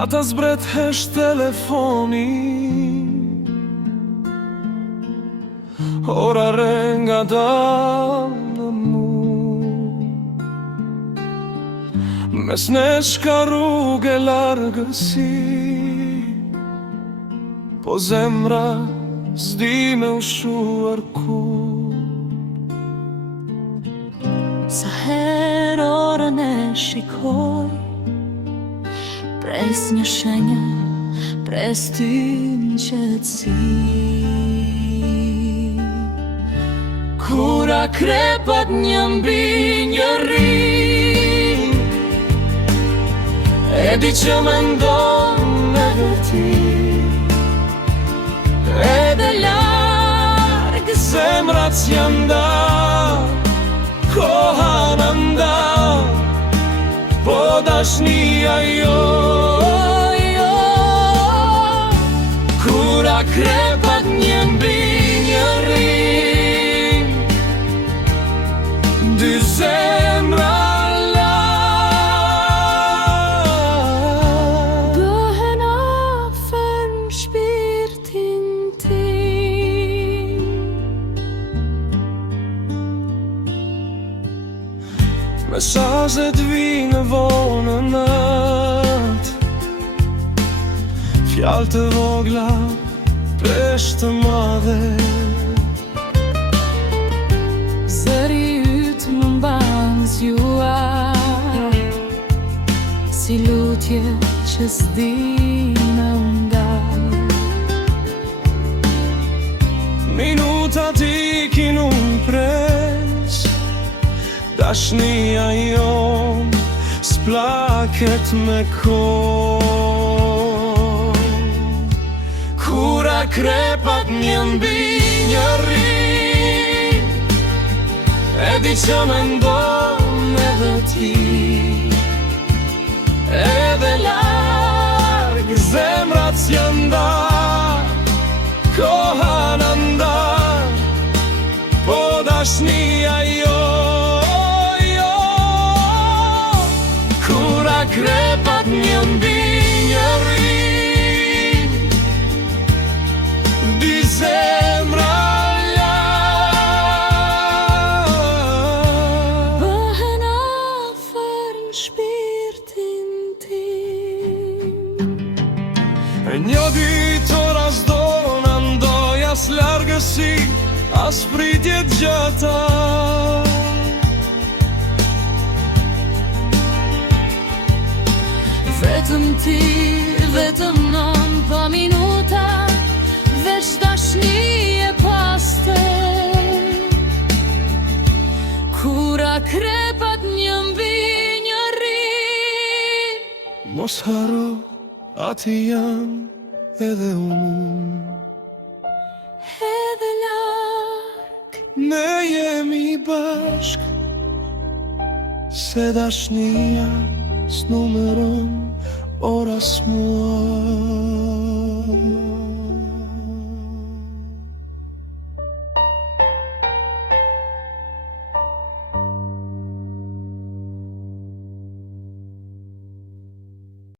Nata zbret hesh telefoni, ora re nga dalë në mu. Mes nesh ka rrugë e largësi, po zemra s'di me ushuar ku. Sa herë orën e shikoj, pres një shenjë, pres ty në qetësi. Kura krepat një mbi një ri, e di që mendon edhe ti. Edhe larg Zemrat s'jan da, koha në nda, po dashnia jo. Kura krepat një mbi një ring, dy zemra la, bëhen afer në shpirtin tim. Mesazhet vinë vonë në nat, fjalë të vogla, peshë të madhe. Zëri yt më mban zjuar, si lutje që s'di me ndal. Minutat ikin unë pres, dashnia jon s'plaket me kohë. Kura krepat një mbi një ri, e di që mendon edhe ti. Edhe larg zemrat s'jan da, koha në nda, po dashnia jo. Kura krepat një mbi një ri, dy zemra la, bëhen afer në shpirtin tim. e një ditë as dona ndoj, as largësi, as pritje gjata. Vetëm ti, vetëm non, pa minuta, veç dashni e pastër. Kura krepat një mbi një ri, Mos haro, ati jam edhe unë. edhe larg Ne jemi bashk, se dashnia s'numëron ora s'mua.